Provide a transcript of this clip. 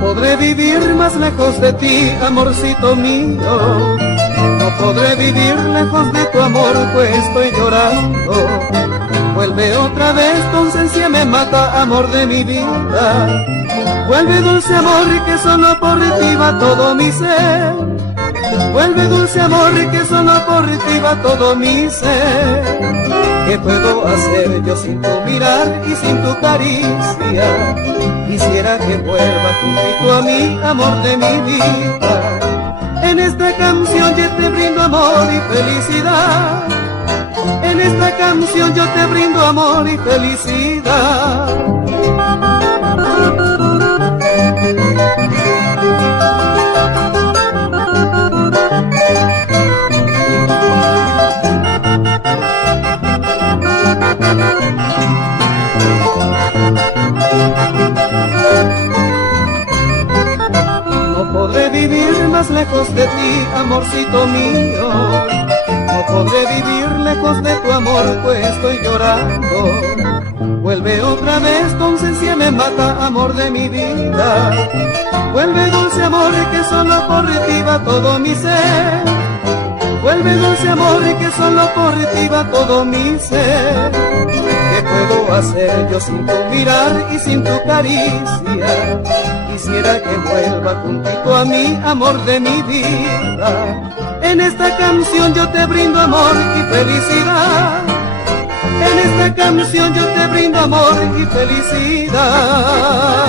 podré vivir más lejos de ti, amorcito mío. No podré vivir lejos de tu amor, pues estoy llorando. Vuelve otra vez, tu ausencia me mata, amor de mi vida. Vuelve dulce amor, que solo por ti va todo mi ser. Vuelve dulce amor, que solo por ti va todo mi ser. ¿Qué puedo hacer yo sin tu mirar y sin tu caricia? Quisiera que vuelva junto a mí, amor de mi vida. En esta canción yo te brindo amor y felicidad. En esta canción yo te brindo amor y felicidad. No podré vivir más lejos de ti, amorcito mío. No podré vivir lejos de tu amor, pues estoy llorando. Vuelve otra vez, tu ausencia me mata, amor de mi vida. Vuelve dulce amor, que solo por ti va todo mi ser. Vuelve dulce amor, que solo por ti va todo mi ser. ¿Qué puedo hacer yo sin tu mirar y sin tu caricia? Quisiera que vuelva junto a mí, amor de mi vida. En esta canción yo te brindo amor y felicidad. En esta canción yo te brindo amor y felicidad.